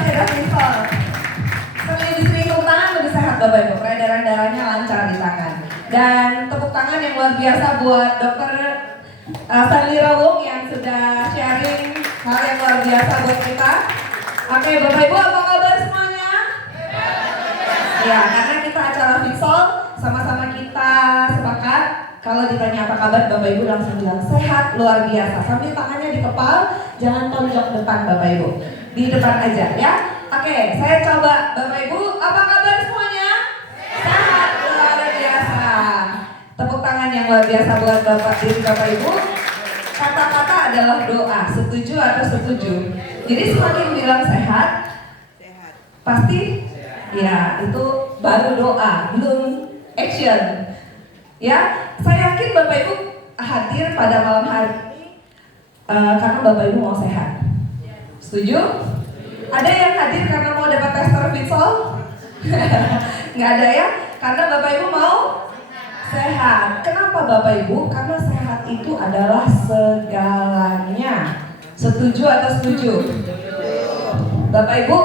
kasih Davinson. Lebih tepuk tangan lebih sehat Bapak Ibu, peredaran darahnya lancar di tangan. Dan tepuk tangan yang luar biasa buat Dokter Stanley Rawung yang sudah sharing hal yang luar biasa buat kita. Oke Bapak Ibu, apa kabar semuanya? Ya, karena kita acara Fitsol, sama-sama kita sepakat. Kalau ditanya apa kabar, Bapak Ibu langsung bilang sehat, luar biasa. Sambil tangannya dikepal, jangan tonjok depan Bapak Ibu. Di depan aja ya. Oke, saya coba Bapak Ibu, apa kabar semuanya? Sehat, luar biasa. Tepuk tangan yang luar biasa buat Bapak Ibu. Kata-kata adalah doa, setuju atau setuju? Jadi semakin bilang sehat, pasti ya itu baru doa, belum action. Ya, saya yakin Bapak Ibu hadir pada malam hari ini karena Bapak Ibu mau sehat. Setuju? Ada yang hadir karena mau dapat tester Fitsol? Nggak ada ya? Karena Bapak Ibu mau sehat. Kenapa Bapak Ibu? Karena sehat itu adalah segalanya. Setuju atau setuju? Bapak Ibu,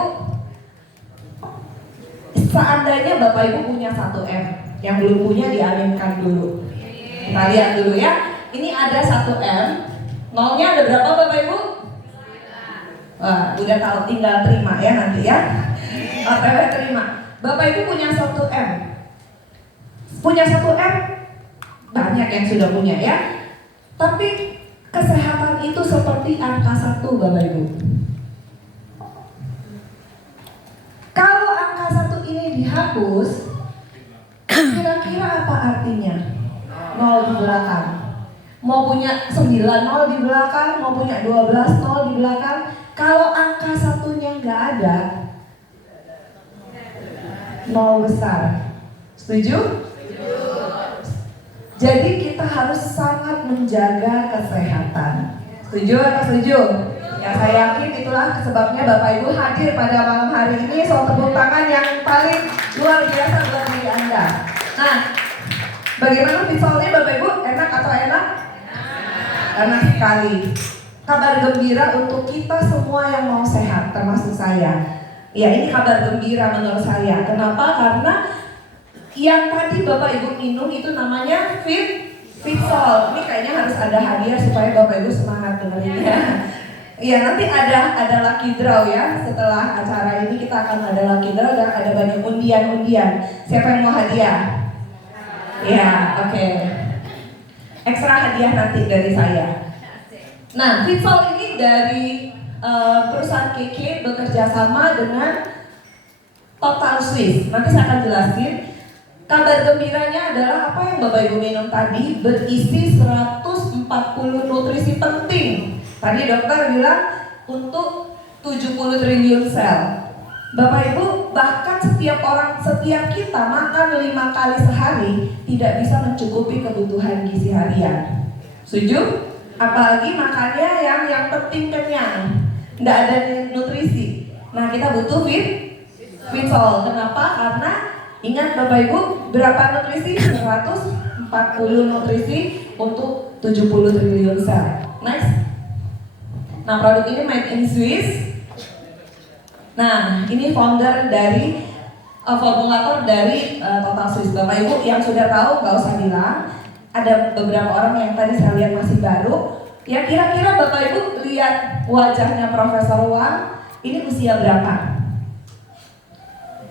seandainya Bapak Ibu punya 1M, yang belum punya diaminkan dulu. Kita lihat dulu ya. Ini ada 1M, nolnya ada berapa Bapak Ibu? Wah, udah tahu, tinggal terima ya nanti ya. OTW terima. Bapak Ibu punya 1M. Punya 1M, banyak yang sudah punya ya. Tapi kesehatan itu seperti angka 1 Bapak Ibu. Kalau angka 1 ini dihapus, kira-kira apa artinya? 0 di belakang. Mau punya 9 0 di belakang, mau punya 12 0 di belakang. Kalau angka 1-nya nggak ada, 0 besar. Setuju? Jadi kita harus sangat menjaga kesehatan. Setuju atau setuju? Ya, saya yakin itulah sebabnya Bapak Ibu hadir pada malam hari ini. So, tepuk tangan yang paling luar biasa buat diri Anda. Nah, bagaimana Fitsolnya Bapak Ibu? Enak atau enak? Enak sekali. Kabar gembira untuk kita semua yang mau sehat, termasuk saya. Ya, ini kabar gembira menurut saya. Kenapa? Karena yang tadi Bapak Ibu minum itu namanya Fitsol. Ini kayaknya harus ada hadiah supaya Bapak Ibu semangat dengerinnya. Iya, nanti ada lucky draw ya. Setelah acara ini kita akan ada lucky draw dan ada banyak undian-undian. Siapa yang mau hadiah? Ya, oke. Ekstra hadiah nanti dari saya. Nah, Fitsol ini dari perusahaan KK bekerja sama dengan Total Swiss. Nanti saya akan jelasin. Kabar gembiranya adalah apa yang Bapak Ibu minum tadi berisi 140 nutrisi penting. Tadi dokter bilang untuk 70 triliun sel. Bapak Ibu, bahkan setiap kita makan 5 kali sehari tidak bisa mencukupi kebutuhan gizi harian. Setuju? Apalagi makannya yang penting kenyang, tidak ada nutrisi. Nah, kita butuh Fitsol. Kenapa? Karena ingat Bapak Ibu, berapa nutrisi? 140 nutrisi untuk 70 triliun sel. Next. Nah, produk ini made in Swiss. Nah, ini founder dari formulator dari Total Swiss. Bapak Ibu yang sudah tahu nggak usah bilang. Ada beberapa orang yang tadi saya lihat masih baru. Ya, kira-kira Bapak Ibu lihat wajahnya Profesor Wang, ini usia berapa?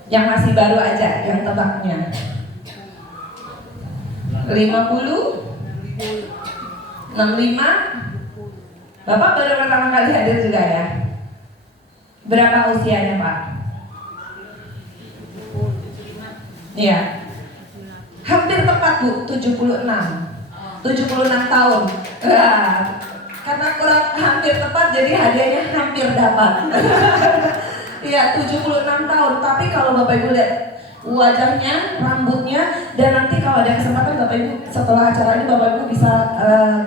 Yang masih baru aja, yang tebaknya 50? 65? Bapak baru pertama kali hadir juga ya? Berapa usianya Pak? Iya. Hampir tepat Bu, 76 tahun. Karena kurang hampir tepat jadi hadiahnya hampir dapat. Iya, 76 tahun. Tapi kalau Bapak Ibu lihat wajahnya, rambutnya, dan nanti kalau ada kesempatan Bapak Ibu setelah acara ini Bapak Ibu bisa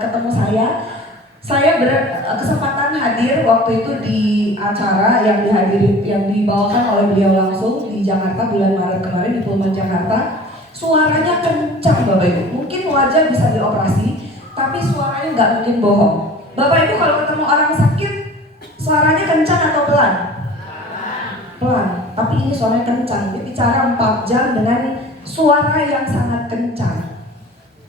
ketemu saya. Saya berkesempatan hadir waktu itu di acara yang dibawakan oleh beliau langsung di Jakarta bulan Maret kemarin di Pullman Jakarta. Suaranya kencang Bapak Ibu. Mungkin wajah bisa dioperasi, tapi suaranya nggak mungkin bohong. Bapak Ibu kalau ketemu orang sakit, suaranya kencang atau pelan? pelan, tapi ini suaranya kencang. Dia bicara 4 jam dengan suara yang sangat kencang.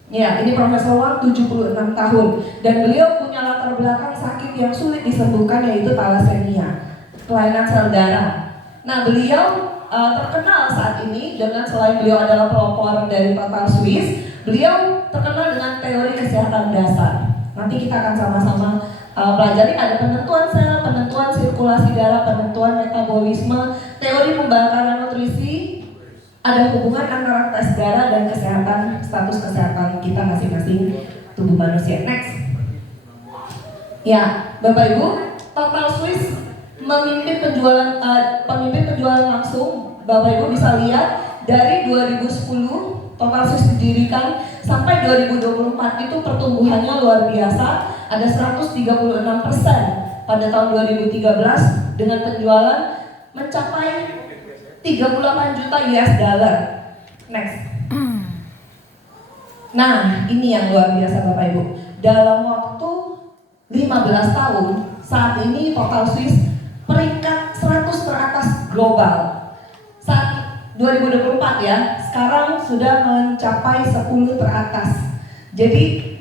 Ya, ini Profesor Wang 76 tahun dan beliau punya latar belakang sakit yang sulit disembuhkan, yaitu thalassemia, kelainan sel darah. Nah, beliau terkenal saat ini dengan, selain beliau adalah pelopor dari Total Swiss, beliau terkenal dengan teori kesehatan dasar. Nanti kita akan sama-sama pelajari, ada penentuan sel, penentuan sirkulasi darah, penentuan metabolisme, teori pembakaran nutrisi, ada hubungan antara tes darah dan kesehatan, status kesehatan kita masing-masing tubuh manusia. Next. Ya, Bapak Ibu, Total Swiss memimpin penjualan langsung. Bapak Ibu bisa lihat dari 2010 Total Swiss didirikan sampai 2024 itu pertumbuhannya luar biasa, ada 136% pada tahun 2013 dengan penjualan mencapai 38 juta US dollar. Next. Nah, ini yang luar biasa Bapak Ibu. Dalam waktu 15 tahun, saat ini Total Swiss peringkat 100 teratas global. Saat 2024 ya, sekarang sudah mencapai 10 teratas. Jadi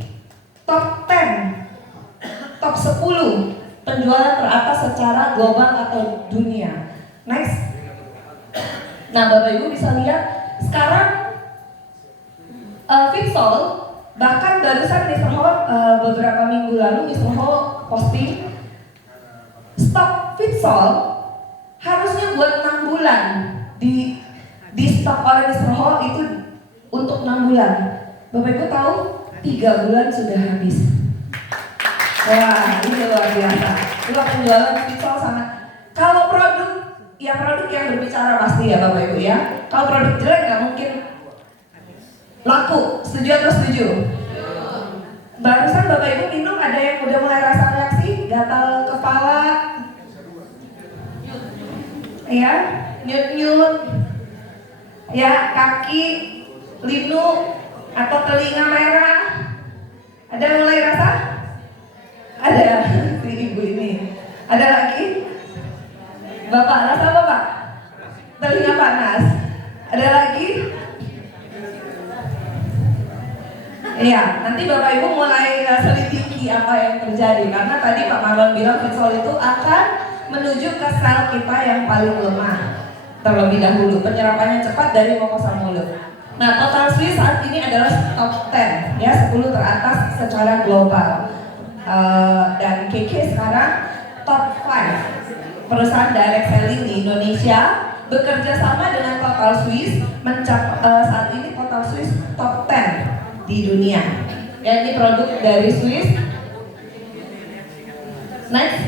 top 10, top 10 penjualan teratas secara global atau dunia. Next. Nah, Bapak Ibu bisa lihat sekarang Vitsol, bahkan barusan Mr. Ho beberapa minggu lalu Mr. Ho posting stok Vitsol harusnya buat 6 bulan di stok oleh Mr. Ho itu untuk 6 bulan. Bapak Ibu tahu 3 bulan sudah habis. Wah, ini luar biasa. Luar penjualan Vitsol sangat. Kalau produk yang berbicara pasti ya Bapak Ibu ya. Kalau produk jelek nggak mungkin laku. Setuju atau setuju? Barusan Bapak Ibu minum, ada yang udah mulai rasa reaksi, gatal kepala, ya, nyut-nyut, ya, kaki, linu atau telinga merah. Ada yang mulai rasa? Ada si ibu ini. Ada lagi? Bapak, rasa apa Pak? Telinga panas. Ada lagi? Iya, nanti Bapak Ibu mulai selidiki apa yang terjadi, karena tadi Pak Marlon bilang Vitsol itu akan menuju ke sel kita yang paling lemah terlebih dahulu. Penyerapannya cepat dari mukosa mulut. Nah, Total Swiss saat ini adalah top 10 ya, 10 teratas secara global. Dan KK sekarang top 5 perusahaan direct selling di Indonesia, bekerja sama dengan Total Swiss saat ini Total Swiss top 10 di dunia. Ya, ini produk dari Swiss. Next.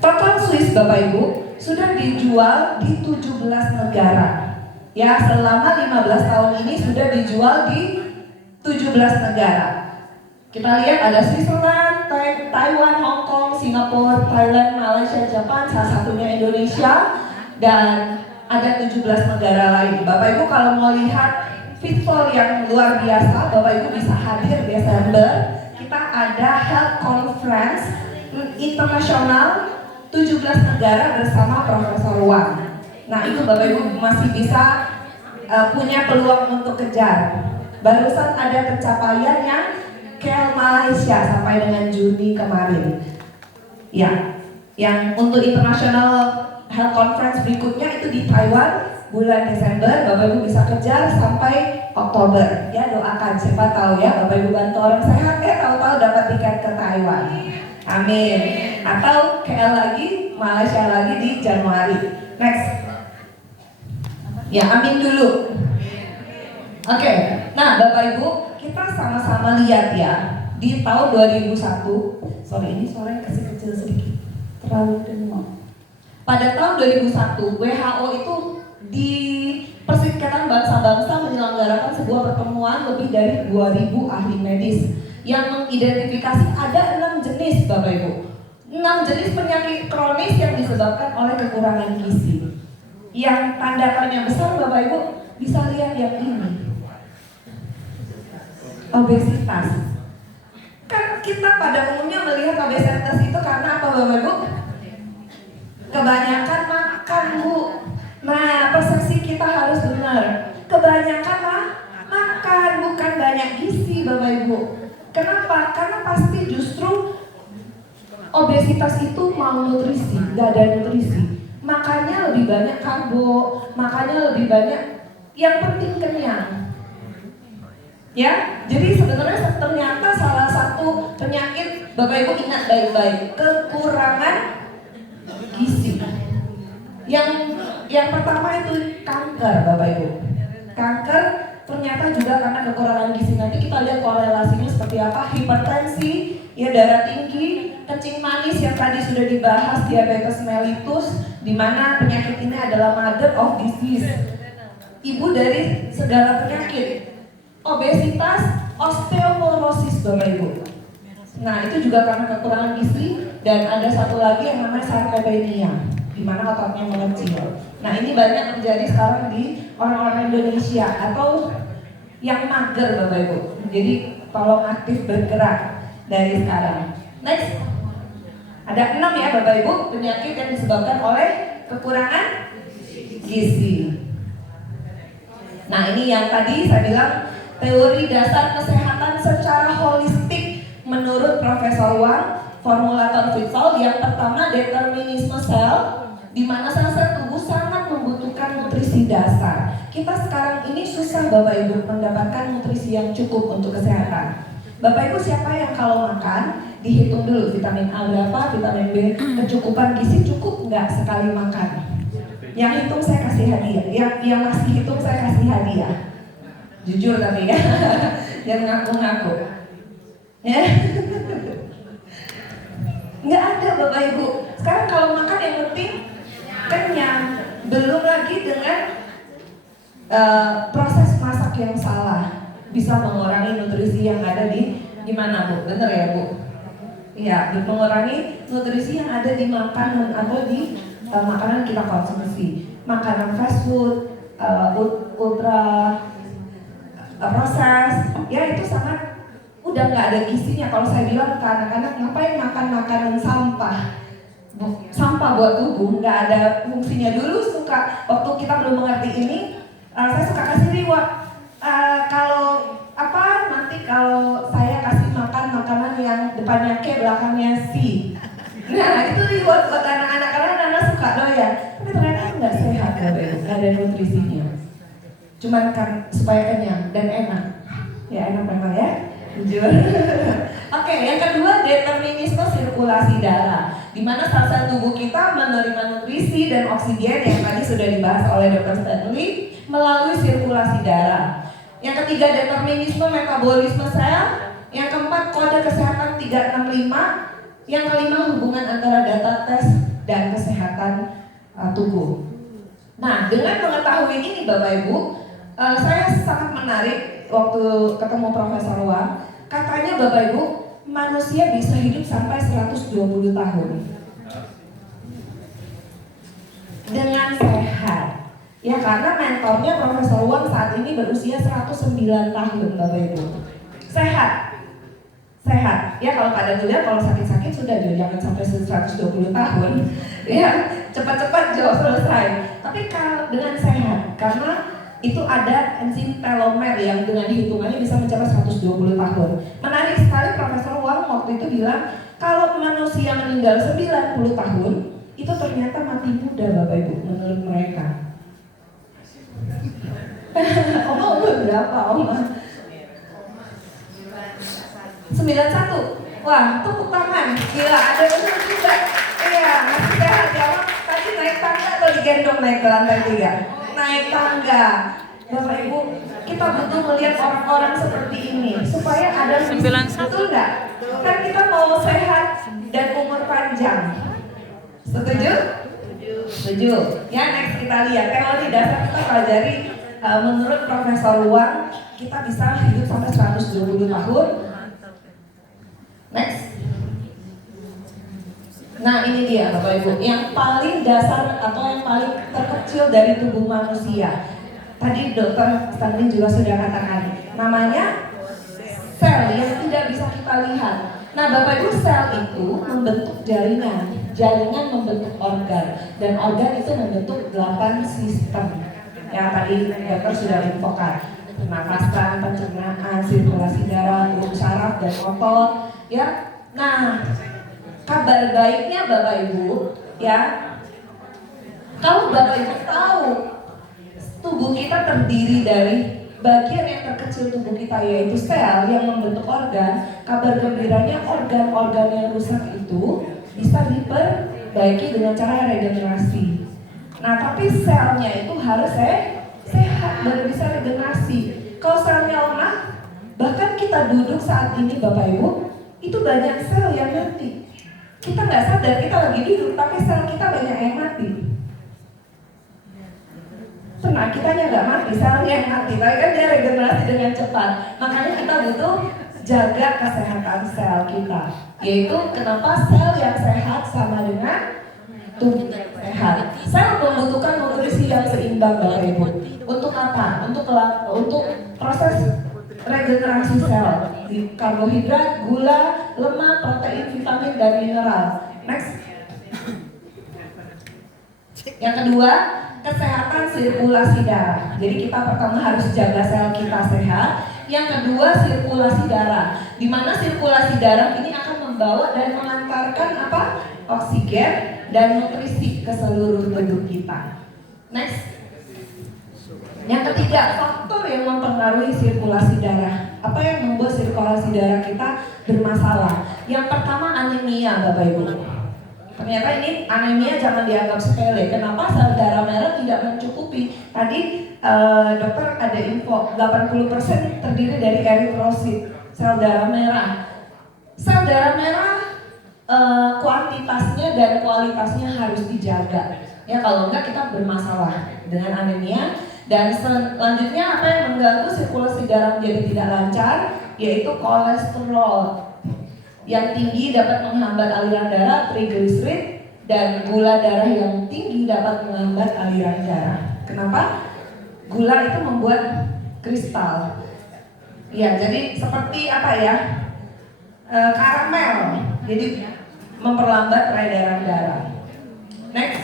Total Swiss Bapak Ibu sudah dijual di 17 negara. Ya, selama 15 tahun ini sudah dijual di 17 negara. Kita lihat ada Switzerland, Taiwan, Hong Kong, Singapura, Thailand, Malaysia, Jepang, salah satunya Indonesia, dan ada 17 negara lain. Bapak Ibu kalau mau lihat Vitsol yang luar biasa, Bapak Ibu bisa hadir Desember. Kita ada Health Conference internasional 17 negara bersama Profesor Wang. Nah, itu Bapak Ibu masih bisa punya peluang untuk kejar. Barusan ada pencapaian yang KL Malaysia sampai dengan Juni kemarin. Ya, yang untuk internasional health conference berikutnya itu di Taiwan bulan Desember. Bapak Ibu bisa kejar sampai Oktober. Ya, doakan, siapa tahu ya Bapak Ibu bantu orang sehat, tahu-tahu dapat tiket ke Taiwan. Amin. Atau KL lagi, Malaysia lagi di Januari. Next. Ya, amin dulu. Oke. Nah, Bapak Ibu, kita sama-sama lihat ya, di tahun 2001, sorry ini suaranya kecil sedikit, terlalu dengar. Pada tahun 2001, WHO itu di Perserikatan Bangsa-Bangsa menyelenggarakan sebuah pertemuan lebih dari 2000 ahli medis yang mengidentifikasi ada 6 jenis Bapak Ibu, 6 jenis penyakit kronis yang disebabkan oleh kekurangan gizi. Yang tanda-tanya besar Bapak Ibu bisa lihat yang ini. Obesitas. Kan kita pada umumnya melihat obesitas itu karena apa Bapak Ibu? Kebanyakan makan, Bu. Nah, persepsi kita harus benar. Kebanyakan makan, bukan banyak gizi, Bapak Ibu. Kenapa? Karena pasti justru obesitas itu malnutrisi, gak ada nutrisi. Makannya lebih banyak karbo, makannya lebih banyak, yang penting kenyang. Ya, jadi sebenarnya ternyata salah satu penyakit, Bapak Ibu ingat baik-baik, kekurangan gizi. Yang pertama itu kanker, Bapak Ibu. Kanker ternyata juga karena kekurangan gizi. Nanti kita lihat korelasinya seperti apa. Hipertensi, ya darah tinggi, kencing manis yang tadi sudah dibahas, diabetes mellitus, di mana penyakit ini adalah mother of disease, ibu dari segala penyakit. Obesitas, osteoporosis, Bapak Ibu. Nah, itu juga karena kekurangan gizi. Dan ada satu lagi yang namanya sarkopenia, di mana ototnya mengecil. Nah, ini banyak terjadi sekarang di orang-orang Indonesia atau yang mager, Bapak Ibu. Jadi tolong aktif bergerak dari sekarang. Next, ada 6 ya Bapak Ibu penyakit yang disebabkan oleh kekurangan gizi. Nah, ini yang tadi saya bilang teori dasar kesehatan secara holistik menurut Profesor Wang, formulator Fitzel. Yang pertama, determinisme sel, di mana sel-sel tubuh sangat membutuhkan nutrisi dasar. Kita sekarang ini susah Bapak Ibu mendapatkan nutrisi yang cukup untuk kesehatan. Bapak Ibu siapa yang kalau makan dihitung dulu vitamin A berapa, vitamin B, kecukupan gizi cukup nggak sekali makan? Yang hitung saya kasih hadiah, yang masih hitung saya kasih hadiah. Jujur tapi ya, jangan ngaku-ngaku. Ya, nggak ada Bapak Ibu. Sekarang kalau makan yang penting kenyang, belum lagi dengan proses masak yang salah bisa mengurangi nutrisi yang ada di mana Bu? Bener ya Bu? Iya, mengurangi nutrisi yang ada di makanan atau di makanan kita konsumsi. Makanan fast food, ultra proses, ya itu sangat udah nggak ada gizinya. Kalau saya bilang ke anak-anak ngapain makan makanan sampah, sampah buat tubuh, nggak ada fungsinya. Dulu suka waktu kita belum mengerti ini, saya suka kasih reward. Kalau saya kasih makan makanan yang depannya K belakangnya C. Nah itu reward buat anak-anak karena anak-anak suka doyan. Tapi ternyata nggak sehat ya, nggak ada nutrisinya. Cuman kan supaya kenyang dan enak. Ya enak memang ya. Jujur. Oke, yang kedua determinisme sirkulasi darah, di mana sel-sel tubuh kita menerima nutrisi dan oksigen yang tadi sudah dibahas oleh Dr. Stanley melalui sirkulasi darah. Yang ketiga determinisme metabolisme sel. Yang keempat kode kesehatan 365. Yang kelima hubungan antara data tes dan kesehatan tubuh. Nah, dengan mengetahui ini Bapak Ibu, saya sangat menarik waktu ketemu Profesor Wang. Katanya Bapak Ibu, manusia bisa hidup sampai 120 tahun dengan sehat. Ya karena mentornya Profesor Wang saat ini berusia 109 tahun Bapak Ibu. Sehat. Ya kalau keadaan muda, kalau sakit-sakit sudah jangan sampai 120 tahun. Ya cepat-cepat jauh selesai. Tapi kalau dengan sehat, karena itu ada enzim telomer yang dengan hitungannya bisa mencapai 120 tahun. Menarik sekali Profesor Wang waktu itu bilang kalau manusia meninggal 90 tahun itu ternyata mati muda Bapak Ibu menurut mereka. Oma umur berapa Oma? 91. Wah, tepuk tangan. Gila, ada umur juga. Iya, masih sehat ya. Tadi naik tangga atau digendong naik ke lantai 3? Naik tangga. Bapak Ibu, kita butuh melihat orang-orang seperti ini supaya ada visi, betul nggak? Kan kita mau sehat dan umur panjang. Setuju? Setuju. Ya, next kita lihat teori dasar kita pelajari. Menurut Profesor Wang, kita bisa hidup sampai 120 tahun. Next. Nah ini dia Bapak Ibu, yang paling dasar atau yang paling terkecil dari tubuh manusia. Tadi Dr. Stanley juga sudah katakan, namanya sel yang tidak bisa kita lihat. Nah, Bapak Ibu, sel itu membentuk jaringan, jaringan membentuk organ, dan organ itu membentuk 8 sistem yang tadi dokter sudah infokan: pernafasan, pencernaan, sirkulasi darah, tubuh saraf dan otot, ya. Nah, kabar baiknya Bapak Ibu, ya, kalau Bapak Ibu tahu tubuh kita terdiri dari bagian yang terkecil tubuh kita, yaitu sel yang membentuk organ, kabar gembiranya organ-organ yang rusak itu bisa diperbaiki dengan cara regenerasi. Nah, tapi selnya itu harus sehat baru bisa regenerasi. Kalau selnya lemah, bahkan kita duduk saat ini Bapak Ibu, itu banyak sel yang mati. Kita nggak sadar kita lagi duduk, tapi sel kita banyak yang mati. Tenang, kitanya nggak mati, selnya yang mati, tapi kan dia regenerasi dengan cepat. Makanya kita butuh jaga kesehatan sel kita. Yaitu kenapa sel yang sehat sama dengan tubuh yang sehat. Sel membutuhkan nutrisi yang seimbang Bapak Ibu. Untuk apa? Untuk proses regenerasi sel. Di karbohidrat, gula, lemak, protein, vitamin, dan mineral. Next. Yang kedua, kesehatan sirkulasi darah. Jadi kita pertama harus jaga sel kita sehat. Yang kedua, sirkulasi darah. Di mana sirkulasi darah ini akan membawa dan mengantarkan apa? Oksigen dan nutrisi ke seluruh tubuh kita. Next. Yang ketiga, faktor yang mempengaruhi sirkulasi darah. Apa yang membuat sirkulasi darah kita bermasalah? Yang pertama, anemia Bapak Ibu. Ternyata ini anemia jangan dianggap sepele. Kenapa? Sel darah merah tidak mencukupi. Tadi dokter ada info 80% terdiri dari eritrosit, sel darah merah. Sel darah merah kuantitasnya dan kualitasnya harus dijaga. Ya, kalau enggak kita bermasalah dengan anemia. Dan selanjutnya apa yang mengganggu sirkulasi darah menjadi tidak lancar, yaitu kolesterol yang tinggi dapat menghambat aliran darah, trigliserid, dan gula darah yang tinggi dapat menghambat aliran darah. Kenapa? Gula itu membuat kristal. Ya, jadi seperti apa ya? Karamel. Jadi memperlambat peredaran darah. Next.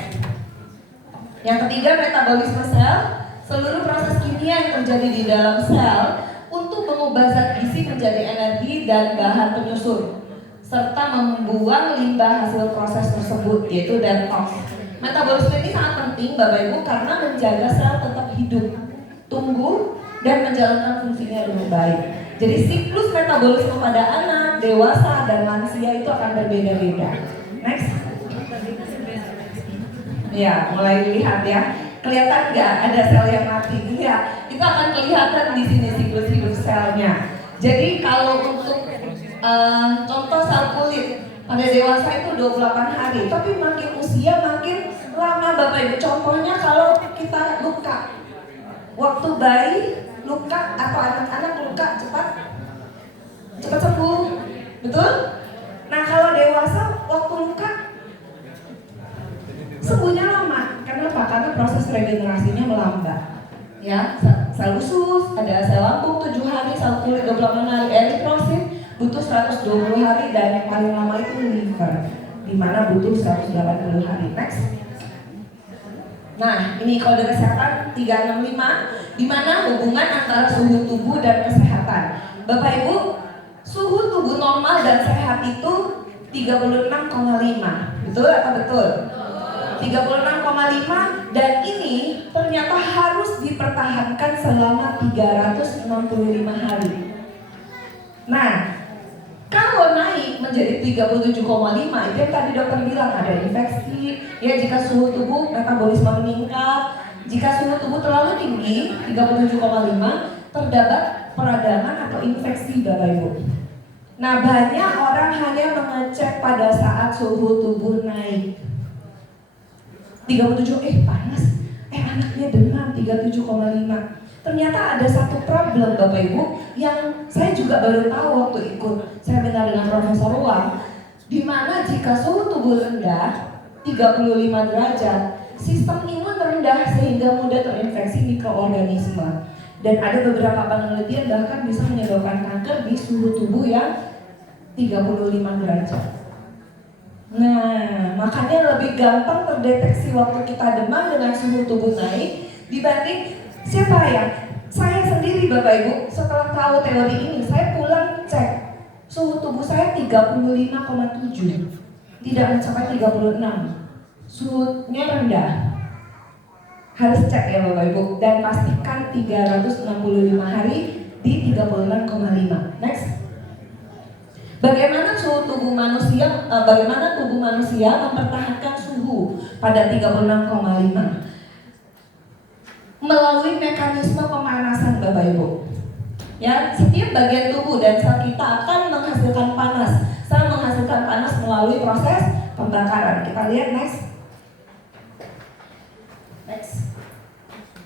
Yang ketiga, metabolisme sel. Seluruh proses kimia yang terjadi di dalam sel untuk mengubah zat gizi menjadi energi dan bahan penyusun, serta membuang limbah hasil proses tersebut, yaitu detox. Metabolisme ini sangat penting Bapak Ibu karena menjaga sel tetap hidup, tumbuh, dan menjalankan fungsinya dengan baik. Jadi siklus metabolisme pada anak, dewasa, dan lansia itu akan berbeda-beda. Next. Ya, mulai dilihat ya. Kelihatan nggak ada sel yang mati? Iya, itu akan kelihatan di sini siklus hidup selnya. Jadi kalau untuk contoh sel kulit pada dewasa itu 28 hari, tapi makin usia makin lama Bapak Ibu. Contohnya kalau kita luka, waktu bayi luka atau anak-anak luka cepat sembuh, betul? Nah kalau dewasa waktu luka sembuhnya lama. Kenapa? Karena proses regenerasinya melambat. Ya, sel usus, ada sel lambung 7 hari, sel kulit 28 hari, eritrosit butuh 120 hari, dan yang paling lama itu liver, di mana butuh 180 hari. Next. Nah, ini kode kesehatan 365, di mana hubungan antara suhu tubuh dan kesehatan. Bapak Ibu, suhu tubuh normal dan sehat itu 36,5. Betul atau betul? 36,5, dan ini ternyata harus dipertahankan selama 365 hari. Nah, kalau naik menjadi 37,5, itu yang tadi dokter bilang ada infeksi. Ya, jika suhu tubuh metabolisme meningkat, jika suhu tubuh terlalu tinggi 37,5, terdapat peradangan atau infeksi Bapak Ibu. Nah, banyak orang hanya mengecek pada saat suhu tubuh naik 37, panas, anaknya demam 37,5. Ternyata ada satu problem Bapak Ibu yang saya juga baru tahu waktu ikut seminar dengan Profesor Wang, di mana jika suhu tubuh rendah 35 derajat, sistem imun rendah sehingga mudah terinfeksi mikroorganisme. Dan ada beberapa penelitian bahkan bisa menyebabkan kanker di suhu tubuh yang 35 derajat. Nah, makanya lebih gampang terdeteksi waktu kita demam dengan suhu tubuh naik dibanding siapa ya? Saya sendiri Bapak Ibu, setelah tahu teori ini, saya pulang cek suhu tubuh saya 35,7, tidak mencapai 36. Suhunya rendah. Harus cek ya Bapak Ibu, dan pastikan 365 hari di 36,5. Next. Bagaimana tubuh manusia mempertahankan suhu pada 36,5? Melalui mekanisme pemanasan Bapak Ibu. Ya, setiap bagian tubuh dan sel kita akan menghasilkan panas. Sel menghasilkan panas melalui proses pembakaran. Kita lihat next.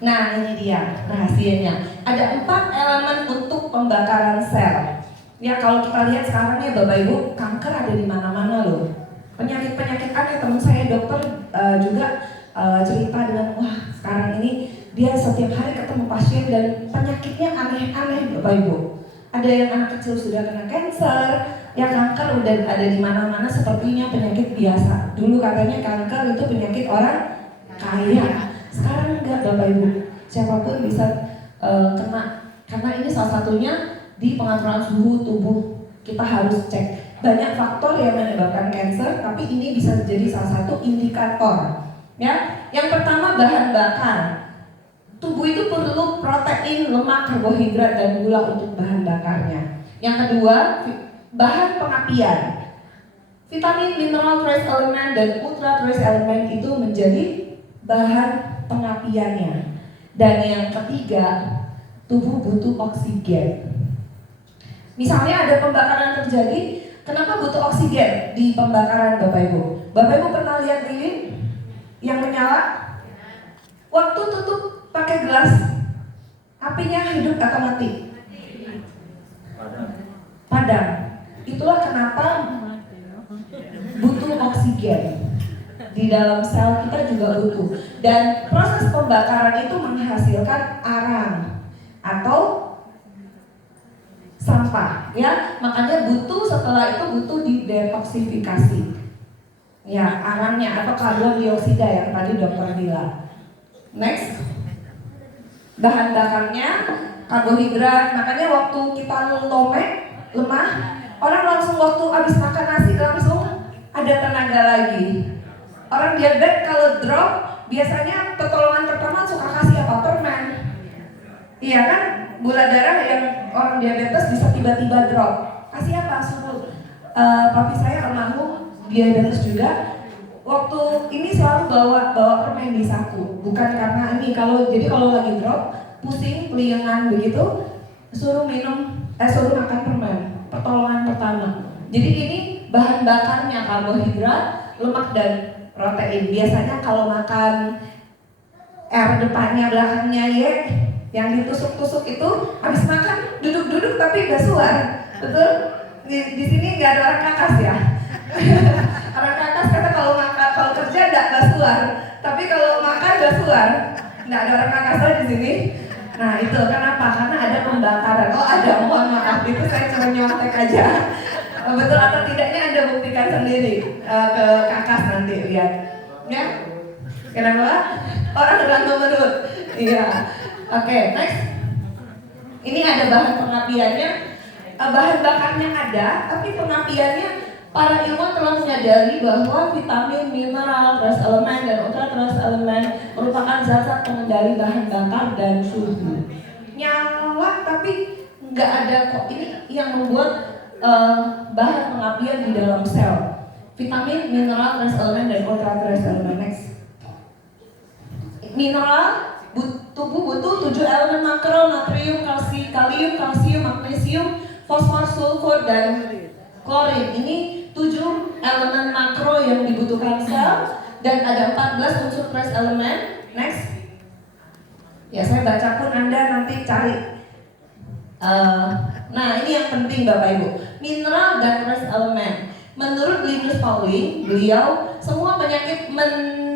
Nah, ini dia rahasianya. Ada 4 elemen untuk pembakaran sel. Ya, kalau kita lihat sekarang ya Bapak Ibu, kanker ada di mana-mana loh. Penyakit-penyakit aneh, teman saya dokter juga cerita dengan, wah sekarang ini dia setiap hari ketemu pasien dan penyakitnya aneh-aneh Bapak Ibu. Ada yang anak kecil sudah kena kanker, ya kanker udah ada di mana-mana sepertinya penyakit biasa. Dulu katanya kanker itu penyakit orang kaya. Sekarang enggak Bapak Ibu, siapapun bisa kena. Karena ini salah satunya di pengaturan suhu tubuh. Kita harus cek. Banyak faktor yang menyebabkan kanker, tapi ini bisa menjadi salah satu indikator. Ya, yang pertama bahan bakar. Tubuh itu perlu protein, lemak, karbohidrat, dan gula untuk bahan bakarnya. Yang kedua, bahan pengapian. Vitamin, mineral, trace element, dan ultra trace element itu menjadi bahan pengapiannya. Dan yang ketiga, tubuh butuh oksigen. Misalnya ada pembakaran terjadi, kenapa butuh oksigen di pembakaran Bapak Ibu? Bapak Ibu pernah lihat lilin yang menyala? Waktu tutup pakai gelas, apinya hidup atau mati? Padam. Itulah kenapa butuh oksigen. Di dalam sel kita juga butuh. Dan proses pembakaran itu menghasilkan arang atau sampah, ya. Makanya setelah itu butuh didetoksifikasi. Ya, arangnya atau karbon dioksida yang tadi dokter bilang. Next. Bahan bakarnya karbohidrat. Makanya waktu kita lemah, orang langsung waktu habis makan nasi langsung ada tenaga lagi. Orang diabetes kalau drop biasanya pertolongan pertama suka kasih apa? Permen. Iya kan? Gula darah yang orang diabetes bisa tiba-tiba drop. Kasih apa? Suruh papi saya almarhum diabetes juga. Waktu ini selalu bawa permen di saku. Bukan karena ini kalau lagi drop, pusing, peliengan begitu, suruh makan permen. Pertolongan pertama. Jadi ini bahan bakarnya karbohidrat, lemak dan protein. Biasanya kalau makan R depannya belakangnya Y yang ditusuk-tusuk itu habis makan duduk-duduk tapi basuhan, betul? Di sini nggak ada orang kakas ya. Orang kakas kata kalau kerja nggak basuhan, tapi kalau makan basuhan. Nggak ada orang kakasnya di sini. Nah itu kenapa? Karena ada pembakaran. Oh ada, mohon maaf itu saya cuma nyontek aja. Betul atau tidaknya Anda buktikan sendiri ke kakas nanti lihat. Ya? Kenapa? Orang random menurut. Iya. Oke, next. Ini ada bahan pengapiannya. Bahan bakarnya ada, tapi pengapiannya para ilmuwan telah menyadari bahwa vitamin, mineral, trace element, dan ultra trace element merupakan zat-zat pengendali bahan bakar dan suhu. Nyala tapi nggak ada kok. Ini yang membuat bahan pengapian di dalam sel. Vitamin, mineral, trace element, dan ultra trace element. Next. Mineral, tubuh butuh 7 elemen makro: natrium, kalium, kalsium, magnesium, fosfor, sulfur, dan klorin. Ini 7 elemen makro yang dibutuhkan sel, dan ada 14 unsur trace element. Next. Ya saya baca pun Anda nanti cari. Nah ini yang penting Bapak Ibu, mineral dan trace element. Menurut Linus Pauling, beliau semua penyakit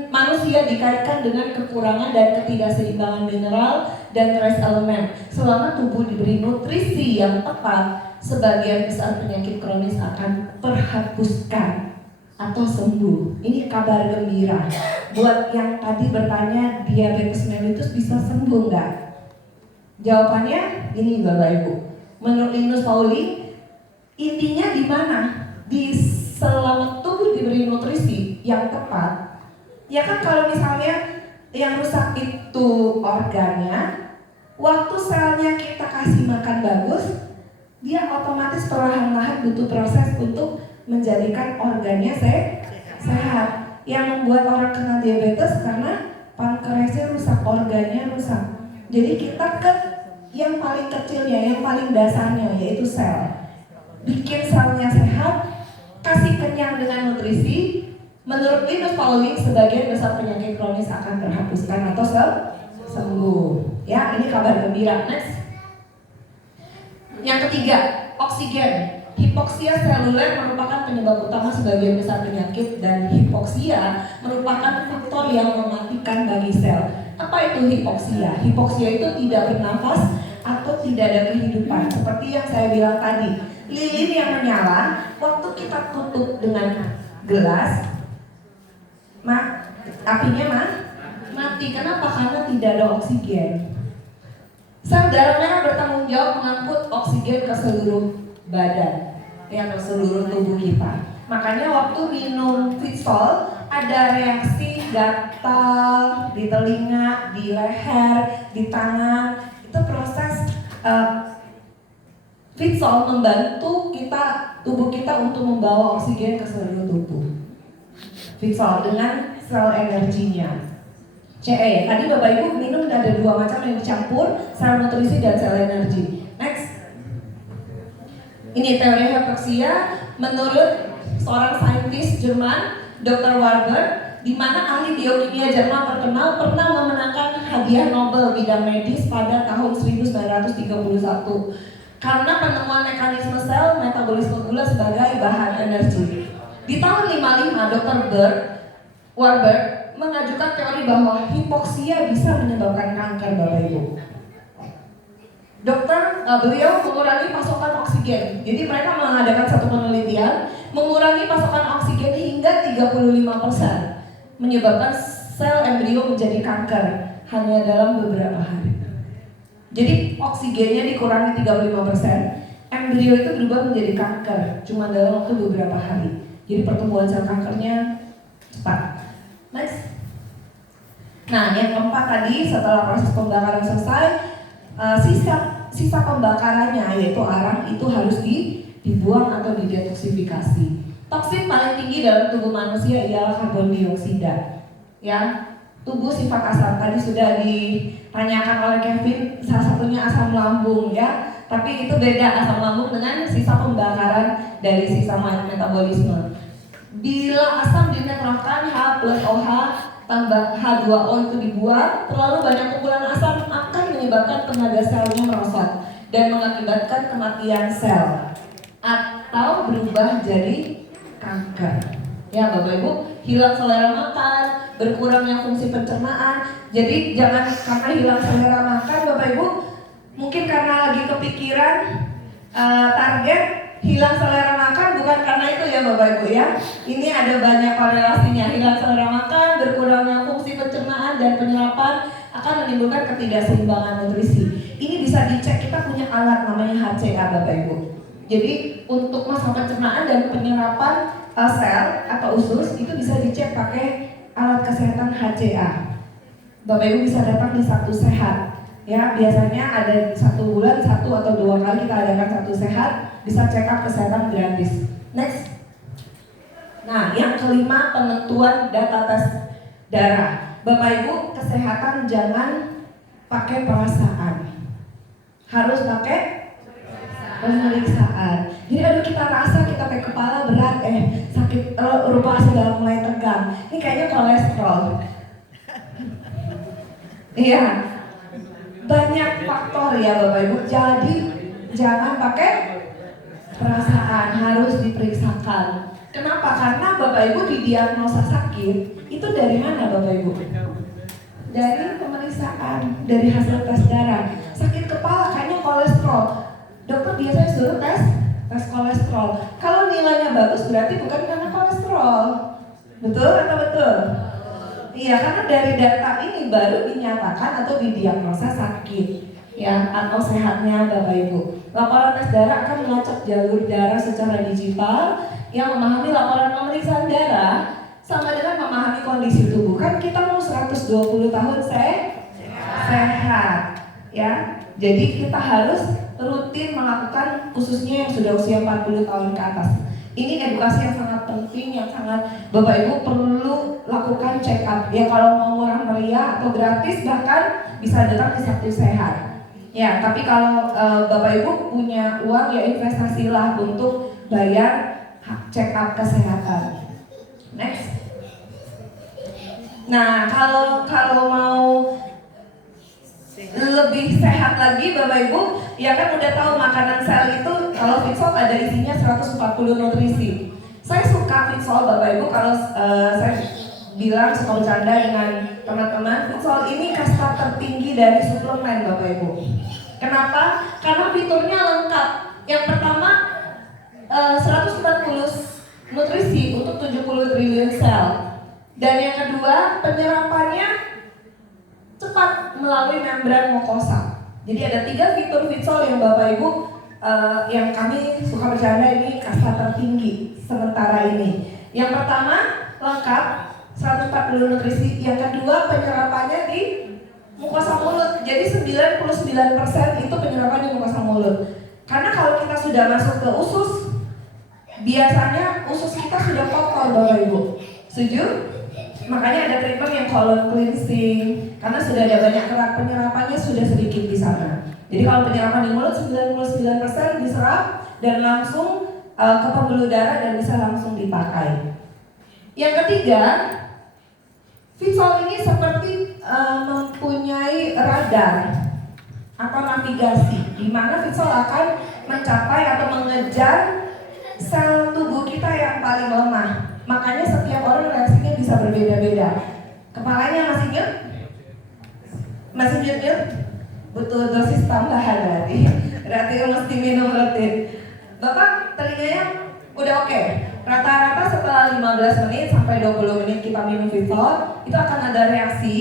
manusia dikaitkan dengan kekurangan dan ketidakseimbangan mineral dan trace element. Selama tubuh diberi nutrisi yang tepat, sebagian besar penyakit kronis akan terhapuskan atau sembuh. Ini kabar gembira. Buat yang tadi bertanya diabetes mellitus bisa sembuh nggak? Jawabannya ini Bapak Ibu. Menurut Linus Pauling, intinya di mana? Di selama tubuh diberi nutrisi yang tepat. Ya kan kalau misalnya yang rusak itu organnya, waktu selnya kita kasih makan bagus, dia otomatis perlahan-lahan butuh proses untuk menjadikan organnya sehat. Yang membuat orang kena diabetes karena pankreasnya rusak, organnya rusak. Jadi kita ke yang paling kecilnya, yang paling dasarnya, yaitu sel. Bikin selnya sehat, kasih kenyang dengan nutrisi. Menurut Linus Pauling, sebagian besar penyakit kronis akan terhapuskan atau sembuh. Ya, ini kabar gembira. Next. Yang ketiga, oksigen. Hipoksia seluler merupakan penyebab utama sebagian besar penyakit, dan hipoksia merupakan faktor yang mematikan bagi sel. Apa itu hipoksia? Hipoksia itu tidak bernafas atau tidak ada kehidupan. Seperti yang saya bilang tadi, lilin yang menyala, waktu kita tutup dengan gelas, apinya mati. Kenapa? Karena tidak ada oksigen. Sel darah merah bertanggung jawab mengangkut oksigen ke seluruh badan, ya, ke seluruh tubuh kita. Makanya waktu minum Fitsol ada reaksi gatal di telinga, di leher, di tangan. Itu proses Fitsol membantu tubuh kita untuk membawa oksigen ke seluruh tubuh. Fitsol dengan sel energinya. CE. Tadi Bapak Ibu minum ada dua macam yang dicampur, sel nutrisi dan sel energi. Next. Ini teori hipoksia menurut seorang saintis Jerman, Dr. Warburg, di mana ahli biokimia Jerman terkenal pernah memenangkan hadiah Nobel bidang medis pada tahun 1931 karena penemuan mekanisme sel metabolisme gula sebagai bahan energi. Di tahun 55, Dr. Warburg mengajukan teori bahwa hipoksia bisa menyebabkan kanker, Bapak Ibu. Beliau mengurangi pasokan oksigen. Jadi mereka mengadakan satu penelitian mengurangi pasokan oksigen hingga 35%, menyebabkan sel embrio menjadi kanker hanya dalam beberapa hari. Jadi oksigennya dikurangi 35%, embrio itu berubah menjadi kanker cuma dalam waktu beberapa hari. Jadi pertumbuhan sel kankernya cepat. Next. Nah, yang keempat tadi, setelah proses pembakaran selesai, sisa pembakarannya yaitu arang itu harus dibuang atau didetoksifikasi. Toksin paling tinggi dalam tubuh manusia ialah karbon dioksida. Ya, tubuh sifat asam tadi sudah ditanyakan oleh Kevin, salah satunya asam lambung ya. Tapi itu beda asam lambung dengan sisa pembakaran dari sisa metabolisme. Bila asam dinetralkan, H plus OH tambah H2O itu dibuang, terlalu banyak kumpulan asam akan menyebabkan tenaga selnya merosot dan mengakibatkan kematian sel atau berubah jadi kanker. Ya Bapak Ibu, hilang selera makan, berkurangnya fungsi pencernaan. Jadi jangan karena hilang selera makan Bapak Ibu, mungkin karena lagi kepikiran target, hilang selera makan bukan karena itu ya Bapak Ibu ya. Ini ada banyak korelasinya. Hilang selera makan, berkurangnya fungsi pencernaan dan penyerapan akan menimbulkan ketidakseimbangan nutrisi. Ini bisa dicek, kita punya alat namanya HCA Bapak Ibu. Jadi untuk masa pencernaan dan penyerapan sel atau usus itu bisa dicek pakai alat kesehatan HCA. Bapak Ibu bisa datang di Satu Sehat. Ya, biasanya ada 1 bulan 1 atau 2 kali kita adakan Satu Sehat, bisa check up kesehatan gratis. Next. Nah, yang kelima, penentuan data tes darah. Bapak Ibu, kesehatan jangan pakai perasaan, harus pakai pemeriksaan. Jadi aduh kita rasa kita pakai kepala berat, sakit, rupa sudah mulai tegang. Ini kayaknya kolesterol. Iya. Banyak faktor ya Bapak Ibu, jadi jangan pakai perasaan, harus diperiksakan. Kenapa? Karena Bapak Ibu didiagnosa sakit, itu dari mana Bapak Ibu? Dari pemeriksaan, dari hasil tes darah. Sakit kepala kayaknya kolesterol, dokter biasanya suruh tes kolesterol. Kalau nilainya bagus berarti bukan karena kolesterol. Betul atau betul? Iya, karena dari data ini baru dinyatakan atau didiagnosa sakit, ya, atau sehatnya Bapak Ibu. Laporan tes darah akan melacak jalur darah secara digital. Yang memahami laporan pemeriksaan darah sama dengan memahami kondisi tubuh. Kan kita mau 120 tahun sehat, ya. Jadi kita harus rutin melakukan, khususnya yang sudah usia 40 tahun ke atas. Ini edukasi yang sangat penting, yang sangat Bapak Ibu perlu lakukan check up. Ya, kalau mau murah meriah atau gratis bahkan bisa datang di Sabtu Sehat. Ya, tapi kalau Bapak Ibu punya uang, ya investasilah untuk bayar check up kesehatan. Next. Nah, kalau mau lebih sehat lagi Bapak Ibu, ya kan udah tahu makanan sel itu kalau Fitsol ada isinya 140 nutrisi. Saya suka Fitsol Bapak Ibu, kalau saya bilang suka bercanda dengan teman-teman, Fitsol ini kasta tertinggi dari suplemen Bapak Ibu. Kenapa? Karena fiturnya lengkap. Yang pertama 140 nutrisi untuk 70 triliun sel. Dan yang kedua, penyerapannya cepat melalui membran mukosa. Jadi ada 3 fitur Fitsol yang Bapak Ibu yang kami suka bercanda ini kasta tertinggi sementara ini. Yang pertama lengkap 140 nutrisi, yang kedua penyerapannya di mukosa mulut. Jadi 99% itu penyerapan di mukosa mulut. Karena kalau kita sudah masuk ke usus, biasanya usus kita sudah kotor Bapak Ibu. Setuju? Makanya ada treatment yang colon cleansing, karena sudah ada banyak kerak, penyerapannya sudah sedikit di sana. Jadi kalau penyerapan di mulut 99% diserap dan langsung ke pembuluh darah dan bisa langsung dipakai. Yang ketiga, Fitsol ini seperti mempunyai radar atau navigasi, di mana Fitsol akan mencapai atau mengejar sel tubuh kita yang paling lemah. Makanya setiap orang reaksinya bisa berbeda-beda. Kepalanya masih nyut? Masih nyut-nyut? Butuh dosis tambahan berarti. Berarti mesti minum rutin. Bapak telinganya udah oke. Rata-rata setelah 15 menit sampai 20 menit kita minum Fitsol, itu akan ada reaksi.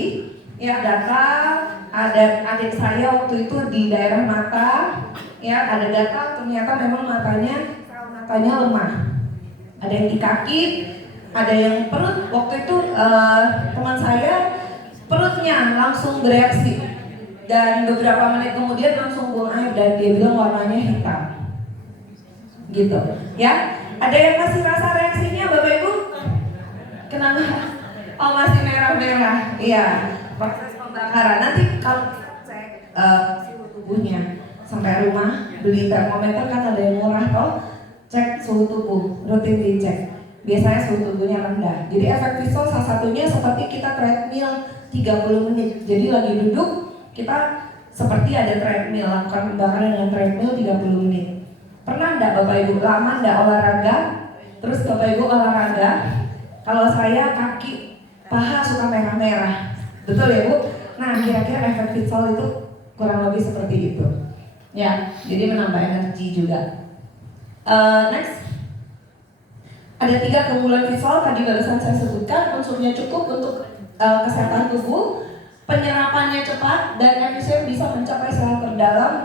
Ya, data ada adik saya waktu itu di daerah mata, ya ada data ternyata memang matanya lemah. Ada yang di kaki, ada yang perut. Waktu itu teman saya perutnya langsung bereaksi dan beberapa menit kemudian langsung buang air dan dia bilang warnanya hitam. Gitu, ya. Ada yang masih rasa reaksinya Bapak Ibu? Kenapa? Oh, masih merah-merah. Iya, proses pembakaran. Nanti kalau kita cek suhu tubuhnya sampai rumah, beli termometer kan ada yang murah toh. Cek suhu tubuh, rutin dicek. Biasanya suhu tubuhnya rendah. Jadi efek Fitsol salah satunya seperti kita treadmill 30 menit. Jadi lagi duduk, kita seperti ada treadmill, lakukan pembakaran dengan treadmill 30 menit. Pernah enggak Bapak Ibu lama enggak olahraga? Terus Bapak Ibu olahraga, kalau saya kaki, paha suka merah-merah. Betul ya Bu? Nah, kira-kira efek Fitsol itu kurang lebih seperti itu. Ya, jadi menambah energi juga. Next. Ada 3 keunggulan Fitsol tadi barusan saya sebutkan. Unsurnya cukup untuk kesehatan tubuh, penyerapannya cepat dan efisien, bisa mencapai sel terdalam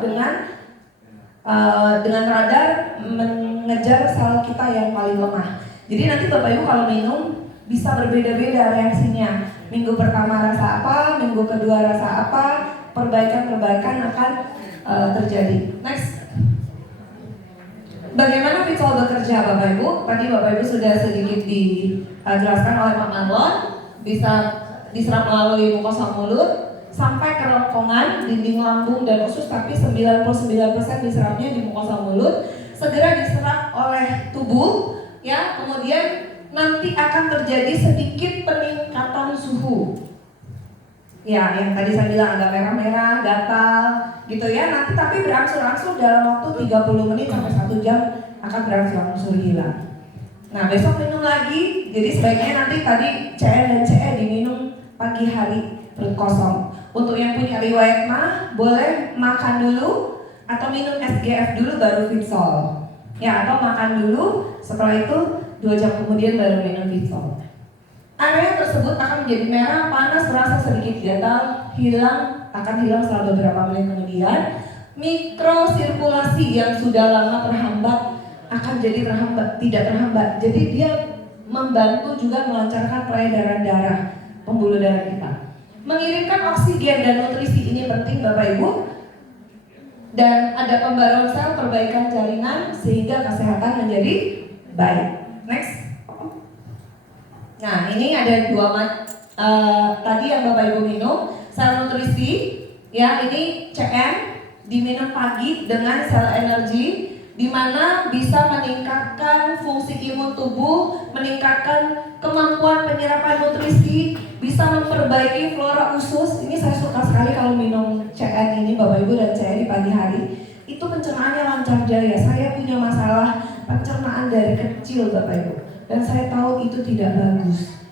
dengan radar mengejar sel kita yang paling lemah. Jadi nanti Bapak Ibu kalau minum bisa berbeda-beda reaksinya. Minggu pertama rasa apa, minggu kedua rasa apa, perbaikan akan terjadi. Next. Bagaimana Fitsol bekerja Bapak Ibu? Tadi Bapak Ibu sudah sedikit dijelaskan oleh Pak Marlon. Bisa diserap melalui mukosa mulut sampai ke rongkongan, dinding lambung dan usus, tapi 99% diserapnya di mukosa mulut. Segera diserap oleh tubuh, ya. Kemudian nanti akan terjadi sedikit peningkatan suhu. Ya, yang tadi saya bilang agak merah-merah, gatal, gitu ya. Nanti tapi berangsur-angsur dalam waktu 30 menit sampai 1 jam akan berangsur-angsur hilang. Nah, besok minum lagi. Jadi sebaiknya nanti tadi CE dan CE diminum pagi hari perut kosong. Untuk yang punya riwayat mah, boleh makan dulu atau minum SGF dulu baru Fitsol. Ya, atau makan dulu, setelah itu 2 jam kemudian baru minum Fitsol. Area tersebut akan menjadi merah, panas, terasa sedikit gatal, akan hilang setelah beberapa menit kemudian. Mikrosirkulasi yang sudah lama terhambat akan jadi tidak terhambat. Jadi dia membantu juga melancarkan peredaran darah, pembuluh darah kita. Mengirimkan oksigen dan nutrisi ini penting Bapak Ibu. Dan ada pembaruan sel, perbaikan jaringan sehingga kesehatan menjadi baik. Next. Nah, ini ada 2 tadi yang Bapak Ibu minum, sel nutrisi, ya ini CN diminum pagi dengan sel energi, di mana bisa meningkatkan fungsi imun tubuh, meningkatkan kemampuan penyerapan nutrisi, bisa memperbaiki flora usus. Ini saya suka sekali kalau minum CN ini Bapak Ibu dan CN di pagi hari. Itu pencernaannya lancar jaya. Saya punya masalah pencernaan dari kecil Bapak Ibu, dan saya tahu itu tidak bagus.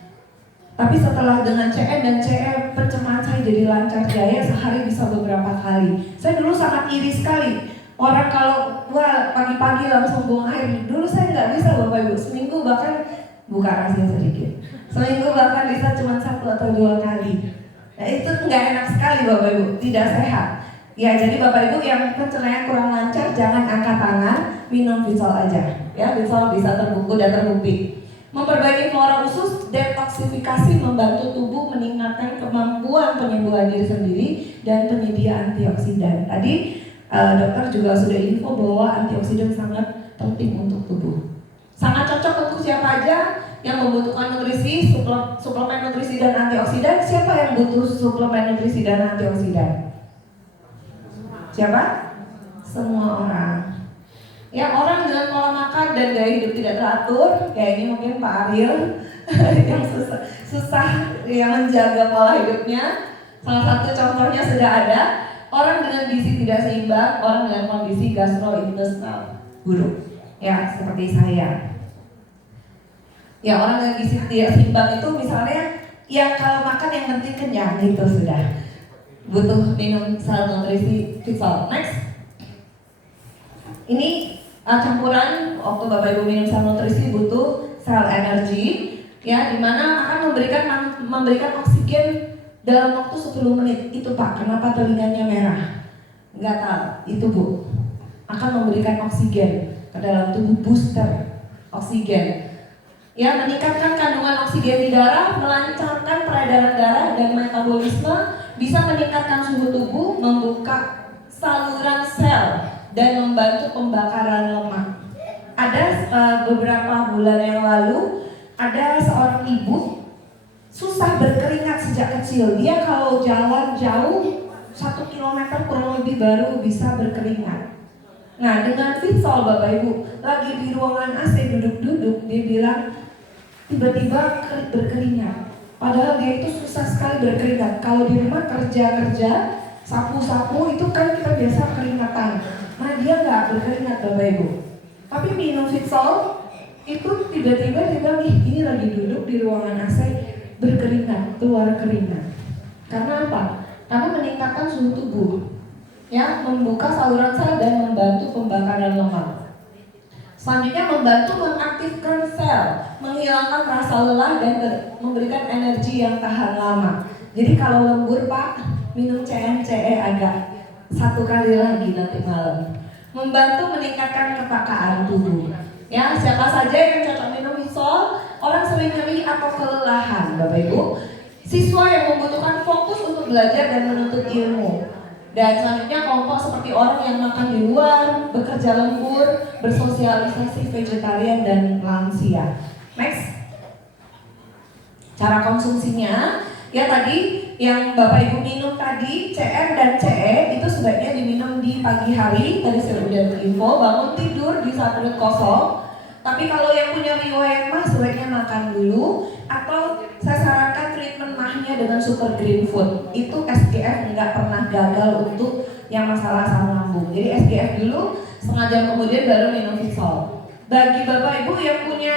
Tapi setelah dengan CN dan CE, pencernaan saya jadi lancar jaya, sehari bisa beberapa kali. Saya dulu sangat iri sekali. Orang kalau pagi-pagi langsung buang air, dulu saya nggak bisa Bapak Ibu. Seminggu bahkan, buka rahasia sedikit, seminggu bahkan bisa cuma 1 atau 2 kali. Nah itu nggak enak sekali Bapak Ibu, tidak sehat. Ya jadi Bapak Ibu yang pencernaannya kurang lancar, jangan angkat tangan, minum Fitsol aja. Ya Fitsol bisa terbukti. Memperbaiki flora usus, detoksifikasi, membantu tubuh meningkatkan kemampuan penyembuhan diri sendiri dan penyedia antioksidan. Tadi dokter juga sudah info bahwa antioksidan sangat penting untuk tubuh. Sangat cocok untuk siapa aja yang membutuhkan nutrisi, suplemen nutrisi dan antioksidan. Siapa yang butuh suplemen nutrisi dan antioksidan? Siapa? Semua orang. Ya, orang dengan pola makan dan gaya hidup tidak teratur, kayak ini mungkin Pak Ariel yang susah yang menjaga pola hidupnya. Salah satu contohnya sudah ada. Orang dengan gizi tidak seimbang, orang dengan kondisi gastrointestinal buruk. Ya, seperti saya. Ya, orang dengan gizi tidak seimbang itu misalnya yang kalau makan yang penting kenyang, itu sudah butuh minum sel nutrisi Fitsol. Next. Ini campuran waktu Bapak Ibu minum sel nutrisi butuh sel energi, ya, dimana akan memberikan oksigen dalam waktu 10 menit. Itu Pak, kenapa telinganya merah? Nggak tahu, itu Bu. Akan memberikan oksigen ke dalam tubuh, booster oksigen. Ya, meningkatkan kandungan oksigen di darah, melancarkan peredaran darah dan metabolisme, bisa meningkatkan suhu tubuh, membuka saluran sel dan membantu pembakaran lemak. Ada beberapa bulan yang lalu ada seorang ibu susah berkeringat sejak kecil. Dia kalau jalan jauh 1 kilometer kurang lebih baru bisa berkeringat. Nah dengan Fitsol Bapak Ibu, lagi di ruangan AC duduk-duduk, dia bilang tiba-tiba berkeringat. Padahal dia itu susah sekali berkeringat. Kalau di rumah kerja-kerja, sapu-sapu itu kan kita biasa keringatan. Nah dia nggak berkeringat Bapak Ibu. Tapi minum Fitsol itu tiba-tiba dia bilang, ini lagi duduk di ruangan AC berkeringat, keluar keringat. Karena apa? Karena meningkatkan suhu tubuh, ya, membuka saluran sel dan membantu pembakaran lemak. Selanjutnya membantu mengaktifkan sel, menghilangkan rasa lelah dan memberikan energi yang tahan lama. Jadi kalau lembur Pak, minum CNCE agak 1 kali lagi nanti malam. Membantu meningkatkan kepekaan tubuh. Ya, siapa saja yang cocok minum Fitsol? Orang sering nyeri atau kelelahan, Bapak Ibu. Siswa yang membutuhkan fokus untuk belajar dan menuntut ilmu. Dan selanjutnya kelompok seperti orang yang makan di luar, bekerja lembur, bersosialisasi, vegetarian dan lansia. Next. Cara konsumsinya, ya tadi yang Bapak Ibu minum tadi CN dan CE itu sebaiknya diminum di pagi hari. Tadi saya sudah info, bangun tidur di saat perut kosong. Tapi kalau yang punya riwayat mah sebaiknya makan dulu, atau saya sarankan treatment mahnya dengan super green food. Itu SGF nggak pernah gagal untuk yang masalah asam lambung. Jadi SGF dulu, setengah jam kemudian baru minum Fitsol. Bagi Bapak Ibu yang punya